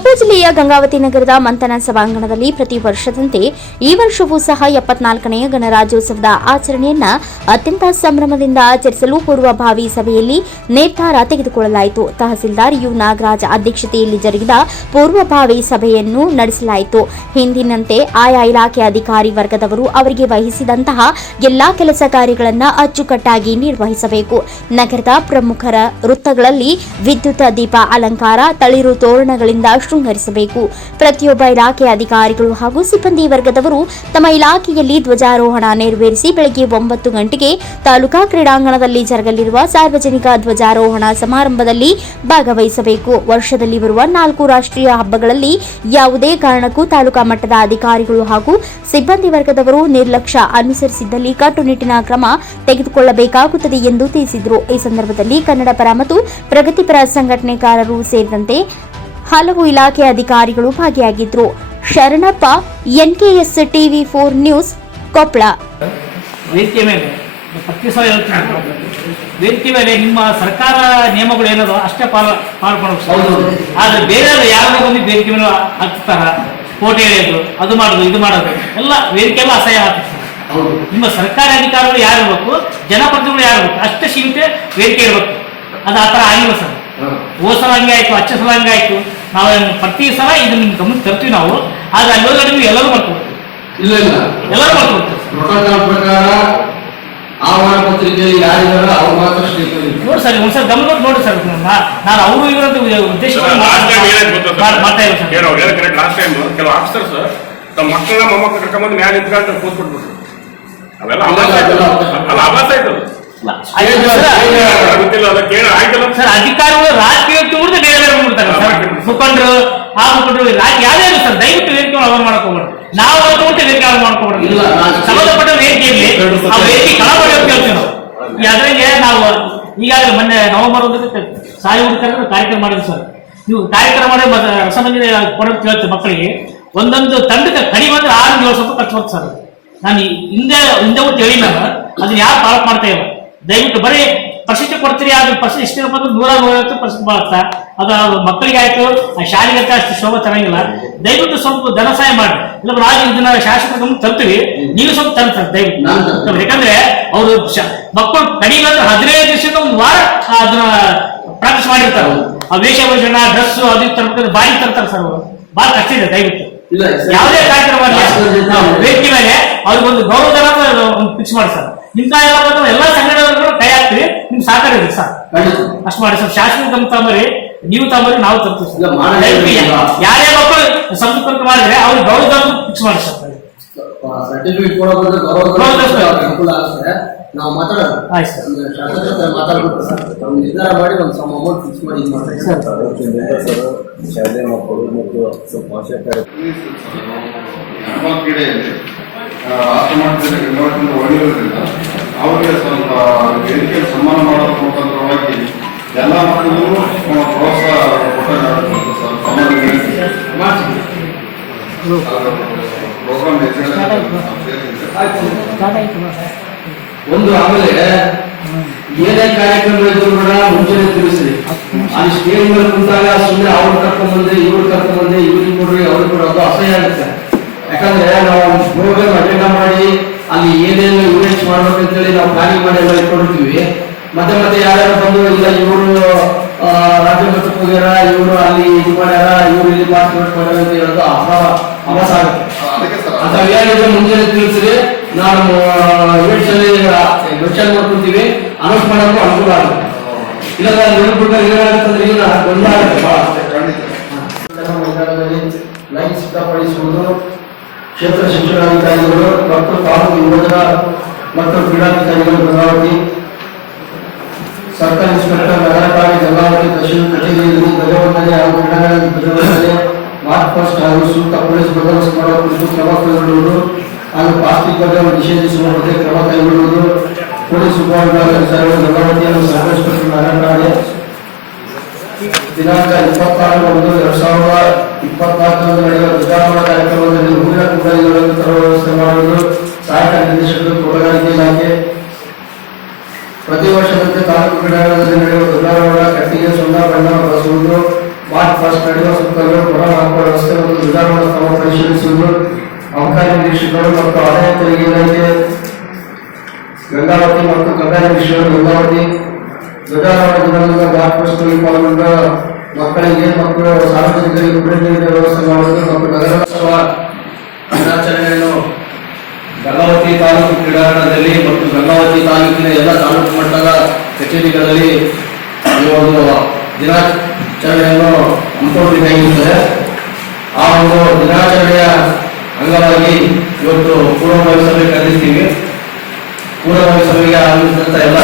ಕೊಪ್ಪಳ ಜಿಲ್ಲೆಯ ಗಂಗಾವತಿ ನಗರದ ಮಂಥನ ಸಭಾಂಗಣದಲ್ಲಿ ಪ್ರತಿ ವರ್ಷದಂತೆ ಈ ವರ್ಷವೂ ಸಹ ಎಪ್ಪತ್ನಾಲ್ಕನೆಯ ಗಣರಾಜ್ಯೋತ್ಸವದ ಆಚರಣೆಯನ್ನ ಅತ್ಯಂತ ಸಂಭ್ರಮದಿಂದ ಆಚರಿಸಲು ಪೂರ್ವಭಾವಿ ಸಭೆಯಲ್ಲಿ ನಿರ್ಧಾರ ತೆಗೆದುಕೊಳ್ಳಲಾಯಿತು. ತಹಸೀಲ್ದಾರ್ ಯು ನಾಗರಾಜ್ ಅಧ್ಯಕ್ಷತೆಯಲ್ಲಿ ಜರುಗಿದ ಪೂರ್ವಭಾವಿ ಸಭೆಯನ್ನು ನಡೆಸಲಾಯಿತು. ಹಿಂದಿನಂತೆ ಆಯಾ ಇಲಾಖೆ ಅಧಿಕಾರಿ ವರ್ಗದವರು ಅವರಿಗೆ ವಹಿಸಿದಂತಹ ಎಲ್ಲಾ ಕೆಲಸ ಕಾರ್ಯಗಳನ್ನು ಅಚ್ಚುಕಟ್ಟಾಗಿ ನಿರ್ವಹಿಸಬೇಕು. ನಗರದ ಪ್ರಮುಖರ ವೃತ್ತಗಳಲ್ಲಿ ವಿದ್ಯುತ್ ದೀಪ ಅಲಂಕಾರ, ತಳಿರು ತೋರಣಗಳಿಂದ ಶೃಂಗರಿಸಬೇಕು ಪ್ರತಿಯೊಬ್ಬ ಇಲಾಖೆಯ ಅಧಿಕಾರಿಗಳು ಹಾಗೂ ಸಿಬ್ಬಂದಿ ವರ್ಗದವರು ತಮ್ಮ ಇಲಾಖೆಯಲ್ಲಿ ಧ್ವಜಾರೋಹಣ ನೆರವೇರಿಸಿ ಬೆಳಗ್ಗೆ ಒಂಬತ್ತು ಗಂಟೆಗೆ ತಾಲೂಕಾ ಕ್ರೀಡಾಂಗಣದಲ್ಲಿ ಜರುಗಲಿರುವ ಸಾರ್ವಜನಿಕ ಧ್ವಜಾರೋಹಣ ಸಮಾರಂಭದಲ್ಲಿ ಭಾಗವಹಿಸಬೇಕು. ವರ್ಷದಲ್ಲಿ ಬರುವ ನಾಲ್ಕು ರಾಷ್ಟ್ರೀಯ ಹಬ್ಬಗಳಲ್ಲಿ ಯಾವುದೇ ಕಾರಣಕ್ಕೂ ತಾಲೂಕಾ ಮಟ್ಟದ ಅಧಿಕಾರಿಗಳು ಹಾಗೂ ಸಿಬ್ಬಂದಿ ವರ್ಗದವರು ನಿರ್ಲಕ್ಷ್ಯ ಅನುಸರಿಸಿದ್ದಲ್ಲಿ ಕಟ್ಟುನಿಟ್ಟಿನ ಕ್ರಮ ತೆಗೆದುಕೊಳ್ಳಬೇಕಾಗುತ್ತದೆ ಎಂದು ತಿಳಿಸಿದರು. ಈ ಸಂದರ್ಭದಲ್ಲಿ ಕನ್ನಡ ಪರ ಮತ್ತು ಪ್ರಗತಿಪರ ಸಂಘಟನೆಕಾರರು ಸೇರಿದಂತೆ ಹಲವು ಇಲಾಖೆ ಅಧಿಕಾರಿಗಳು ಭಾಗಿಯಾಗಿದ್ರು. Sharanappa NKS TV four news Koppal ವೇದಿಕೆ ಮೇಲೆ ಪ್ರತಿ ಸಲ ಹೇಳ್ತೀನಿ ವೇದಿಕೆ ಮೇಲೆ ನಿಮ್ಮ ಸರ್ಕಾರ ನಿಯಮಗಳು ಏನದೋ ಅಷ್ಟೇ ಪಾಲ ಪಾಲ್ಕೊಳ್ಬೇಕು ಆದರೆ ಆದ್ರೆ ಬೇರೆ ಯಾರೋ ಬಂದು ವೇದಿಕೆ ಮೇಲೆ ಹಾಕ್ತಾರ ಕೋಟೆ ಎಳೆಯೋದು ಅದು ಮಾಡೋದು ಇದು ಮಾಡೋದು ಎಲ್ಲ ವೇದಿಕೆ ಎಲ್ಲ ಅಸಹ್ಯ ಆಗ್ತದೆ ನಿಮ್ಮ ಸರ್ಕಾರಿ ಅಧಿಕಾರಿಗಳು ಯಾರು ಇರಬೇಕು? ಜನಪ್ರತಿನಿಧಿಗಳು ಯಾರು ಇರಬೇಕು? ಅಷ್ಟೇ ಸೀಮಿತ ವೇದಿಕೆ ಇರಬೇಕು. ಅದು ಆ ಥರ ಆಗಿಲ್ಲ ಸರ್. ಸಲ ಹಂಗೆ ಆಯಿತು ಹಚ್ಚ ಸಲ ಹಂಗೆ ಆಯ್ತು. ನಾವು ಪ್ರತಿ ಸಲ ಇದನ್ನ ನಿಮ್ಮ ಗಮನಕ್ಕೆ ತರ್ತೀವಿ ನಾವು ಆದ್ರೆ ಅಲ್ಲಿ ಹೋದ್ರೆ ನೀವು ಎಲ್ಲರೂ ಮಾಡ್ಕೊಡ್ತೀವಿ ಇಲ್ಲ ಇಲ್ಲ. ಎಲ್ಲರೂ ಮಾಡ್ಕೊಡ್ತೀವಿ ಪ್ರೋಟೋಕಾಲ್ ಪ್ರಕಾರ ಆಹ್ವಾನ ಪತ್ರಿಕೆಯಲ್ಲಿ ಯಾರಿದಾರ ಅವ್ರು ಮಾತ್ರ ಸ್ಟೇಟ್ಮೆಂಟ್ ನೋಡಿ ಸರ್ ಒಂದ್ಸಲ ಗಮನ ನೋಡಿ ಸರ್. ನಾನು ಅವರು ಇವರಂತ ಉದ್ದೇಶ? ಮಾಡ್ತಾ ಇಲ್ಲ ಲಾಸ್ಟ್ ಟೈಮ್ ಕೆಲವು ಆಫೀಸರ್ಸ್ ತಮ್ಮ ಮಕ್ಕಳನ್ನ ಮೊಮ್ಮಕ್ಕಳು ಕರ್ಕೊಂಡ್ಬಂದು ಮ್ಯಾಲೆ ನಿಂತ್ಕೊಂಡು ಕೂತ್ ಬಿಟ್ಬಿಟ್ರು ಅವೆಲ್ಲ ಆಯ್ತು ಅಲ್ಲ ಅಭಾಸ ಆಯ್ತು ಸರ್. ಅಧಿಕಾರಿಗಳು ರಾಜಕೀಯ ತುಂಬಿದ್ರೆ ಬೇರೆ ಬೇರೆ ಬಂದ್ಬಿಡ್ತಾರೆ ಸರ್ ಮುಖಂಡರು ಆ ಮುಖಂಡರು ಯಾವ್ದೇ ಇರಲಿ ಸರ್ ದಯವಿಟ್ಟು ವೇದಿಕೆ ಅವರು ಮಾಡಕ್ ಹೋಗ್ಬಾರ್ದು ನಾವು ತಗೊಂಡು ವೇದಿಕೆ ಅವ್ರು ಮಾಡ್ಕೊಬಾರ್ದು ಸಂಬಂಧಪಟ್ಟ ವೇದಿಕೆಯಲ್ಲಿ ಆ ವೇದಿಕೆ ಕೆಳ ಪಡೆಯೋದು ಕೇಳ್ತೀವಿ ನಾವು. ಅದ್ರಾಗೆ ನಾವು ಈಗಾಗಲೇ ಮೊನ್ನೆ ನವೆಂಬರ್ ಒಂದಕ್ಕೆ ಸಾಯಿ ಹುಡುಕರ ಕಾರ್ಯಕ್ರಮ ಮಾಡಿದ್ವಿ ಸರ್ ನೀವು ಕಾರ್ಯಕ್ರಮ ಮಾಡಿ ರಸಮಂಜನೆ ಕೊಡೋದು ಕೇಳ್ತೀವಿ ಮಕ್ಕಳಿಗೆ. ಒಂದೊಂದು ತಂಡಕ್ಕೆ ಕಡಿಮೆ ಅಂದ್ರೆ ಆರು ಏಳು ಸ್ವಲ್ಪ ಖರ್ಚು ಸರ್ ನಾನು ಹಿಂದೆ ಹಿಂದೆ ಒಟ್ಟು ಹೇಳಿ ನಾನು ಅದನ್ನ ಯಾರು ಪಾಲಕ್ ಮಾಡ್ತಾ ಇಲ್ಲ. ದಯವಿಟ್ಟು ಬರೀ ಪ್ರಶಸ್ತಿ ಕೊಡ್ತೀರಿ ಅದು ಪ್ರಶಸ್ತಿ ಎಷ್ಟು ಬಂದು ನೂರ ನೂರೈವತ್ತು ಪ್ರಶಸ್ತಿ ಬರುತ್ತೆ. ಅದು ಮಕ್ಕಳಿಗೆ ಆಯ್ತು ಆ ಶಾಲೆಗೆ ಅಷ್ಟು ಶೋಭೆ ಚೆನ್ನಾಗಿಲ್ಲ ದಯವಿಟ್ಟು ಸ್ವಲ್ಪ ಧನ ಸಹಾಯ ಮಾಡಿ ಇಲ್ಲ ನಾವು ಇದನ್ನ ಶಾಸಕ ತರ್ತೀವಿ. ನೀವು ಸ್ವಲ್ಪ ತರ್ತಾರೆ ದಯವಿಟ್ಟು. ಯಾಕಂದ್ರೆ ಅವರು ಮಕ್ಕಳು ಕಡಿಮೆ ಹದಿನೈದು ದಿವಸದ ಒಂದು ವಾರ ಅದನ್ನ ಪ್ರಾಕ್ಟೀಸ್ ಮಾಡಿರ್ತಾರೆ. ಆ ವೇಷಭೂಷಣ ಡ್ರೆಸ್ ಅದು ತರ್ಬೇಕಂದ್ರೆ ಬಾಯಿ ತರ್ತಾರೆ ಸರ್ ಅವರು. ಬಹಳ ಕಷ್ಟ ಇದೆ ದಯವಿಟ್ಟು. ಯಾವುದೇ ಕಾರ್ಯಕ್ರಮ ವೇದಿಕೆ ಮೇಲೆ ಅವ್ರಿಗೊಂದು ಗೌರವಧನ ಒಂದು ಫಿಕ್ಸ್ ಮಾಡಿ ಸರ್. ಇಂಥ ಎಲ್ಲ ಬಂದ್ರೆ ಎಲ್ಲ ಸಂಘಟನೆಗಳು ಕೈ ಹಾಕ್ತೀವಿ. ನಿಮ್ಗೆ ಸಹಕಾರ ಇದೆ ಸರ್. ಅಷ್ಟು ಮಾಡಿ ಸರ್. ಶಾಸನ ತಮ್ಮ ತಮ್ಮರಿ ನೀವು ತಮ್ಮರಿ ನಾವು ತರ್ತೀವಿ ಸರ್. ಯಾರೇ ಮಕ್ಕಳು ಸಂಪರ್ಕ ಮಾಡಿದ್ರೆ ಅವ್ರಿಗೆ ಗೌರವ ಫಿಕ್ಸ್ ಮಾಡಿ ಸರ್. ಸರ್ಟಿಫಿಕೇಟ್. ಅನುಕೂಲ ಆಗುತ್ತೆ. ನಾವು ಆಯ್ತು. ಸರ್ ಅಂದ್ರೆ ಶಾಸಕರ ಹತ್ರ ಮಾತಾಡ್ಬಿಟ್ಟು ಸರ್ ಅವ್ರು ನಿರ್ಧಾರ ಮಾಡಿ ಒಂದು ಸಮ ಅಮೌಂಟ್ ಫಿಕ್ಸ್ ಮಾಡಿ ಇದು ಮಾಡ್ತಾರೆ. ಸರ್. ಸರ್ ಶಾಲೆ ಮಕ್ಕಳು ಮತ್ತು ಕ್ರೀಡೆಯಲ್ಲಿ ಮಟ್ಟದಲ್ಲಿ ಅವರಿಗೆ ಸ್ವಲ್ಪ ವೇದಿಕೆ ಸನ್ಮಾನ ಮಾಡೋದ್ರ ಮುಖಾಂತರವಾಗಿ ಎಲ್ಲ ಮಕ್ಕಳಿಗೂ ಆ, ಪ್ರೋತ್ಸಾಹ ಸಮಾಜದಲ್ಲಿ ಪ್ರೋಗ್ರಾಮ್ ಒಂದು ಆಮೇಲೆ ಏನೇ ಕಾರ್ಯಕ್ರಮ ಇದ್ರು ಕೂಡ ಮುಂಚೆನೆ ತಿಳಿಸ್ರಿ. ಅಲ್ಲಿ ಸ್ಟೇಜ್ ಮೇಲೆ ಕುಂತಾಗ ಸುಮ್ಮನೆ ಅವ್ರು ಕರ್ಕೊಂಡ್ ಬಂದ್ರೆ ಇವ್ರು ಕರ್ಕೊಂಡ್ ಬಂದ್ರೆ ಇವ್ರಿಗೆ ಕೊಡ್ರಿ, ಅವ್ರಿಗೆ ಕೊಡೋದು ಅಸಹ್ಯ ಆಗುತ್ತೆ. ಯಾಕಂದ್ರೆ ನಾವು ಪ್ರೋಗ್ರಾಮ್ ಅಟೆಂಡ್ ಮಾಡಿ ಅಲ್ಲಿ ಏನೇನು ಇವೆಂಟ್ಸ್ ಮಾಡ್ಬೇಕಂತೇಳಿ ನಾವು ಪ್ಲಾನಿಂಗ್ ಮಾಡಿ ಎಲ್ಲ ಇಟ್ಕೊಂಡಿರ್ತೀವಿ. ಮತ್ತೆ ಮತ್ತೆ ಯಾರ್ಯಾರು ಬಂದು ಇಲ್ಲ ಇವರು ರಾಜ್ಯ ಹೋಗ್ಯಾರ, ಇವರು ಅಲ್ಲಿ ಇದು ಮಾಡ್ಯಾರ, ಇವ್ರು ಇಲ್ಲಿ ಪಾರ್ಟಿಸಿಪೇಟ್ ಮಾಡ್ಯಾರ ಅಂತ ಹೇಳೋದು ಅಭಾವ, ಅಭಾಸ ಆಗುತ್ತೆ. ಅದಕ್ಕೆ ಸರ್ ಅಂತ ನಾನು ಮುಂಜಾನೆ ತಿಳಿಸಿರಿ ನಾವು ಇವೆಂಟ್ಸ್ ಅಲ್ಲಿ ಮೆನ್ಷನ್ ಅನೌನ್ಸ್ ಅನುಕೂಲ ಆಗುತ್ತೆ. ಇಲ್ಲ ನೆನಪಿಟ್ಟ ಏನಾಗುತ್ತಂದ್ರೆ ಈಗ ಗೊಂದಲ ಆಗುತ್ತೆ ಲೈನ್ ಸಿದ್ಧಪಡಿಸುವುದು ಕ್ಷೇತ್ರ ಶಿಕ್ಷಣಾಧಿಕಾರಿಗಳು ಮತ್ತು ತಾಲೂಕು ಯುವಜನ ಮತ್ತು ಕ್ರೀಡಾಧಿಕಾರಿಗಳು ಗಂಗಾವತಿ ಸರ್ಕಾರಿ ಇನ್ಸ್ಪೆಕ್ಟರ್ ನಗರ ಗಂಗಾವತಿ ತಹಶೀಲ್ ಕಚೇರಿಯಲ್ಲಿ ಧ್ವಜವಂದನೆ ಹಾಗೂ ಕ್ರೀಡಾಂಗಣ ಫಸ್ಟ್ ಹಾಗೂ ಸೂಕ್ತ ಪೊಲೀಸ್ ಮಾಡುವ ಕುರಿತು ಕ್ರಮ ಕೈಗೊಳ್ಳುವುದು ಹಾಗೂ ಪ್ಲಾಸ್ಟಿಕ್ ಬಗ್ಗೆ ನಿಷೇಧಿಸುವ ಬಗ್ಗೆ ಕ್ರಮ ಕೈಗೊಳ್ಳುವುದು. ಪೊಲೀಸ್ ಉಪವಿಭಾಗಾಧಿಕಾರಿಗಳು ಇನ್ಸ್ಪೆಕ್ಟರ್ ನಗರ ಕಾರ್ಯ ದಿನಾಂಕ ಇಪ್ಪತ್ತಾರು ಒಂದು ಎರಡ್ ಸಾವಿರದ ಇಪ್ಪತ್ನಾಲ್ಕರಂದು ನಡೆಯುವ ಧ್ವಜಾರೋಹಣ ಕಾರ್ಯಕ್ರಮದಲ್ಲಿ ಹೂವಿನ ಕುಂಡಲಿಗಳನ್ನು ತರುವ ವ್ಯವಸ್ಥೆ ಮಾಡುವುದು ಸಹಾಯಕ ನಿರ್ದೇಶಕರು ತೋಟಗಾರಿಕೆ ಇಲಾಖೆ. ಪ್ರತಿ ವರ್ಷದಂತೆ ತಾಲೂಕು ಕ್ರೀಡಾಂಗಣದಲ್ಲಿ ನಡೆಯುವ ಧ್ವಜಾರೋಹಣ ಕಟ್ಟಿಗೆ ಸುಣ್ಣ ಬಣ್ಣ ಬಳಸುವುದು ಮಾರ್ಚ್ ಫಸ್ಟ್ ನಡೆಯುವ ಹಾಕುವ ವ್ಯವಸ್ಥೆ ಕ್ರಮ ಪರಿಶೀಲಿಸುವುದು ಅಬಕಾರಿ ನಿರೀಕ್ಷಕರು ಮತ್ತು ಆದಾಯ ತೆರಿಗೆ ಇಲಾಖೆ ಗಂಗಾವತಿ ಮತ್ತು ಕಂದಾಯ ನಿರೀಕ್ಷಕರು ಗಂಗಾವತಿ ಧ್ವಜಾರೋಹಣ ದಿನದಿಂದ ಜ್ಞಾಪಕವಾಗಿ ಪಾಲ್ಗೊಂಡ ಮಕ್ಕಳಿಗೆ ಮತ್ತು ಸಾರ್ವಜನಿಕರಿಗೆ ಕುಡಿಯುವ ನೀರಿನ ವ್ಯವಸ್ಥೆ ಮಾಡುವುದು ಮತ್ತು ನಗರೋತ್ಸವ ದಿನಾಚರಣೆಯನ್ನು ಗಂಗಾವತಿ ತಾಲೂಕು ಕ್ರೀಡಾಂಗಣದಲ್ಲಿ ಮತ್ತು ಗಂಗಾವತಿ ತಾಲೂಕಿನ ಎಲ್ಲ ತಾಲೂಕು ಮಟ್ಟದ ಕಚೇರಿಗಳಲ್ಲಿ ಈ ಒಂದು ದಿನಾಚರಣೆಯನ್ನು ಹಮ್ಮಿಕೊಳ್ಳಬೇಕಾಗಿರುತ್ತದೆ ಆ ಒಂದು ದಿನಾಚರಣೆಯ ಅಂಗವಾಗಿ ಇವತ್ತು ಪೂರ್ವಭಾವಿ ಸಭೆ ಕರೆದಿದ್ದೀವಿ ಪೂರ್ವಭಾವಿ ಸಭೆಗೆ ಆಗಮಿಸಿದಂಥ ಎಲ್ಲ